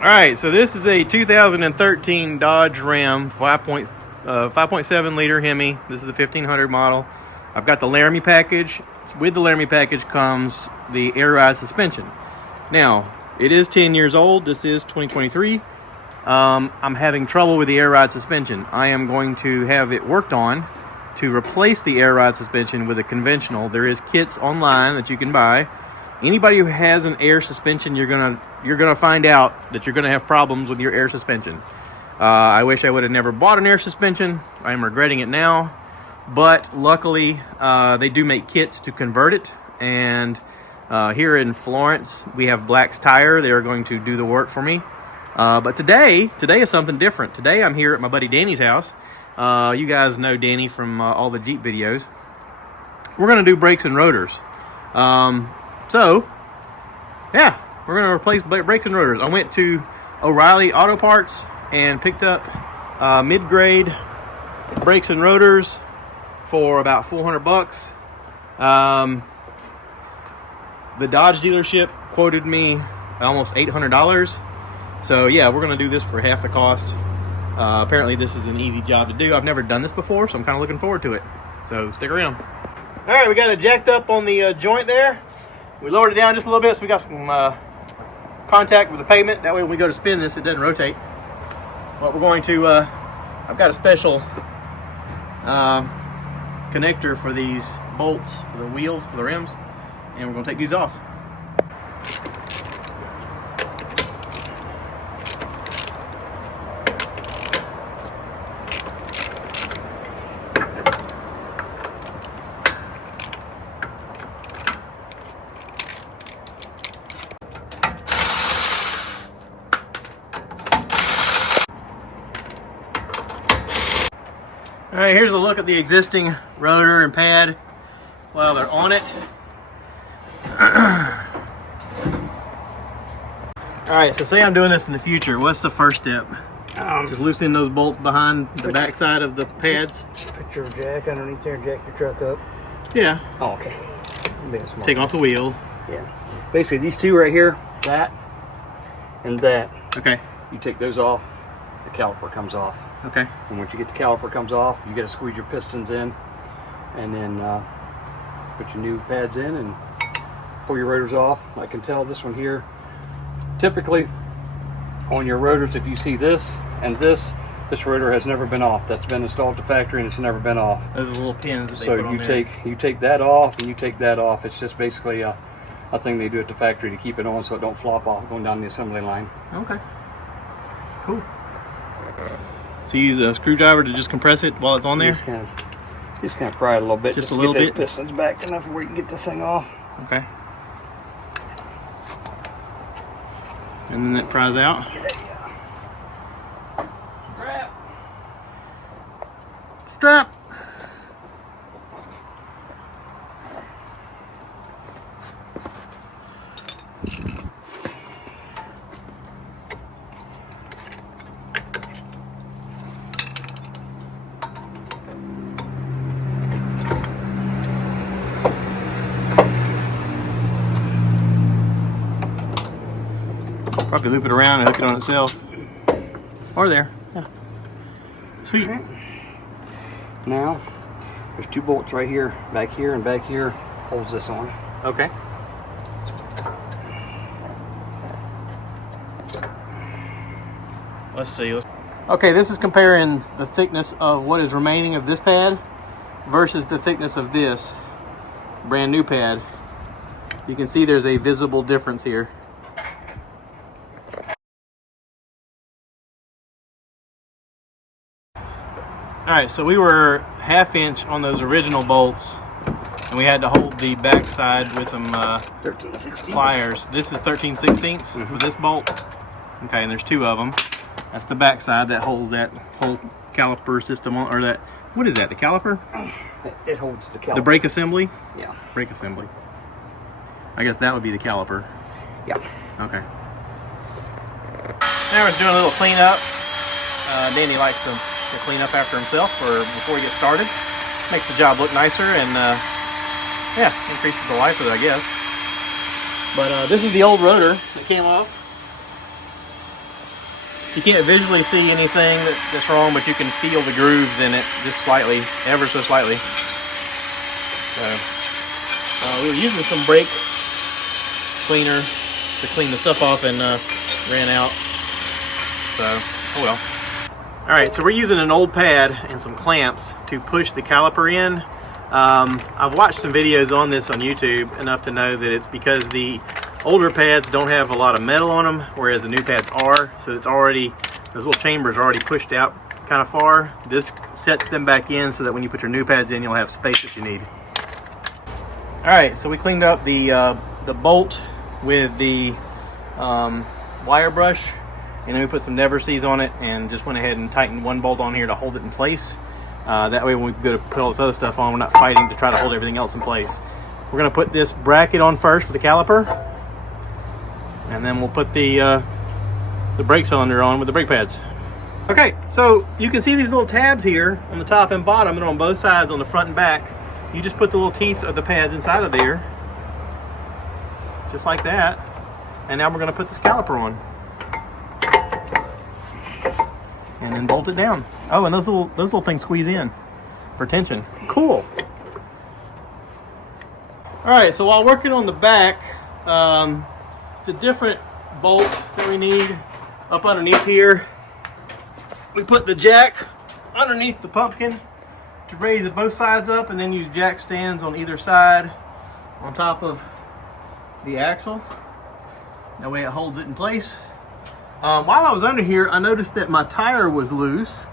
All right, so this is a 2013 Dodge Ram 5.7 liter Hemi. This is the 1500 model. I've got the Laramie package. With the Laramie package comes the air ride suspension. Now, it is 10 years old. This is 2023. I'm having trouble with the air ride suspension. I am going to have it worked on to replace the air ride suspension with a conventional. There is kits online that you can buy. Anybody who has an air suspension, you're gonna find out that you're gonna have problems with your air suspension. I wish I would have never bought an air suspension. I am regretting it now, but luckily they do make kits to convert it. And here in Florence, we have Black's Tire. They are going to do the work for me. But today is something different. Today I'm here at my buddy Danny's house. You guys know Danny from all the Jeep videos. We're gonna do brakes and rotors. So, yeah, we're going to replace brakes and rotors. I went to O-Reilly Auto Parts and picked up mid-grade brakes and rotors for about $400. The Dodge dealership quoted me almost $800. So, yeah, we're going to do this for half the cost. Apparently, this is an easy job to do. I've never done this before, so I'm kind of looking forward to it. So, stick around. All right, we got it jacked up on the joint there. We lowered it down just a little bit, so we got some contact with the pavement. That way when we go to spin this, it doesn't rotate. But we're going to, I've got a special connector for these bolts, for the wheels, for the rims, and we're going to take these off. All right, here's a look at the existing rotor and pad while they're on it. All right, so say I'm doing this in the future. What's the first step? Just loosening those bolts behind the back side of the pads. Put your jack underneath there and jack your truck up. Yeah. Oh, okay. Take off the wheel. Yeah. Basically, these two right here, that and that. Okay. You take those off, the caliper comes off. Okay. And once you get the caliper comes off, you got to squeeze your pistons in, and then put your new pads in and pull your rotors off. I can tell this one here. Typically, on your rotors, if you see this and this rotor has never been off. That's been installed at the factory and it's never been off. Those are little pins that they so put on there. you take that off and you take that off. It's just basically a thing they do at the factory to keep it on so it don't flop off going down the assembly line. Okay. Cool. So you use a screwdriver to just compress it while it's on there? Just kind of pry it a little bit. Just a little bit? Pistons back enough where you can get this thing off. Okay. And then that pries out. Strap. Probably loop it around and hook it on itself. Or there. Yeah. Sweet. Okay. Now, there's two bolts right here, and back here holds this on. Okay. Let's see. Okay, this is comparing the thickness of what is remaining of this pad versus the thickness of this brand new pad. You can see there's a visible difference here. Alright, so we were 1/2 inch on those original bolts, and we had to hold the back side with some 13/16 pliers. This is 13/16 for this bolt. Okay, and there's two of them. That's the back side that holds that whole caliper system on, or that, what is that, the caliper? It holds the caliper. The brake assembly? Yeah. Brake assembly. I guess that would be the caliper. Yeah. Okay. Now we're doing a little cleanup. Danny likes to clean up after himself before he gets started. Makes the job look nicer and yeah, increases the life of it, I guess. But this is the old rotor that came off. This is the old rotor. It came off. This is the new rotor. This is the 1500 model. I've got the Laramie package. With the Laramie package comes the air ride suspension. Now, it is 10 years old. This is 2023. You can't visually see anything that's wrong, but you can feel the grooves in it just slightly, ever so slightly. So we were using some brake cleaner to clean the stuff off and ran out. So, oh well. All right, so we're using an old pad and some clamps to push the caliper in. I've watched some videos on this on YouTube enough to know that it's because the older pads don't have a lot of metal on them, whereas the new pads are. So it's already, those little chambers are already pushed out kind of far. This sets them back in so that when you put your new pads in, you'll have space that you need. All right, so we cleaned up the bolt with the wire brush, and then we put some Never Sees on it and just went ahead and tightened one bolt on here to hold it in place. That way when we go to put all this other stuff on, we're not fighting to try to hold everything else in place. We're going to put this bracket on first for the caliper, and then we'll put the brake cylinder on with the brake pads. Okay, so you can see these little tabs here on the top and bottom, and on both sides on the front and back. You just put the little teeth of the pads inside of there, just like that. And now we're going to put this caliper on, and then bolt it down. Oh, and those little things squeeze in for tension. Cool. All right, so while working on the back, it's a different bolt that we need up underneath here. We put the jack underneath the pumpkin to raise both sides up, and then use jack stands on either side on top of the axle. That way it holds it in place. While I was under here, I noticed that my tire was loose.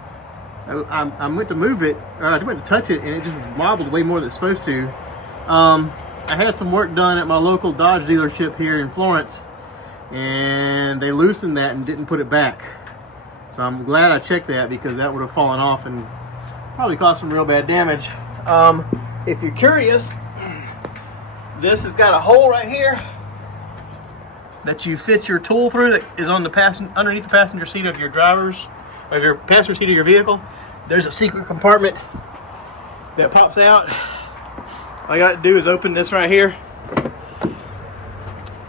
I went to move it, or I went to touch it, and it just wobbled way more than it's supposed to. I had some work done at my local Dodge dealership here in Florence, and they loosened that and didn't put it back. So I'm glad I checked that, because that would have fallen off and probably caused some real bad damage. If you're curious, this has got a hole right here that you fit your tool through that is on the underneath the passenger seat of your passenger seat of your vehicle. There's a secret compartment that pops out. All you got to do is open this right here.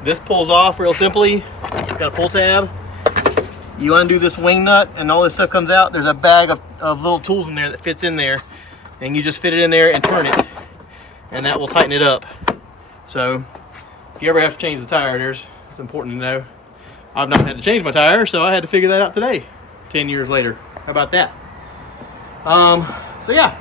This pulls off real simply. It's got a pull tab. You undo this wing nut and all this stuff comes out. There's a bag of little tools in there that fits in there, and you just fit it in there and turn it, and that will tighten it up. So if you ever have to change the tire, it's important to know. I've not had to change my tire, so I had to figure that out today, 10 years later. How about that? So yeah,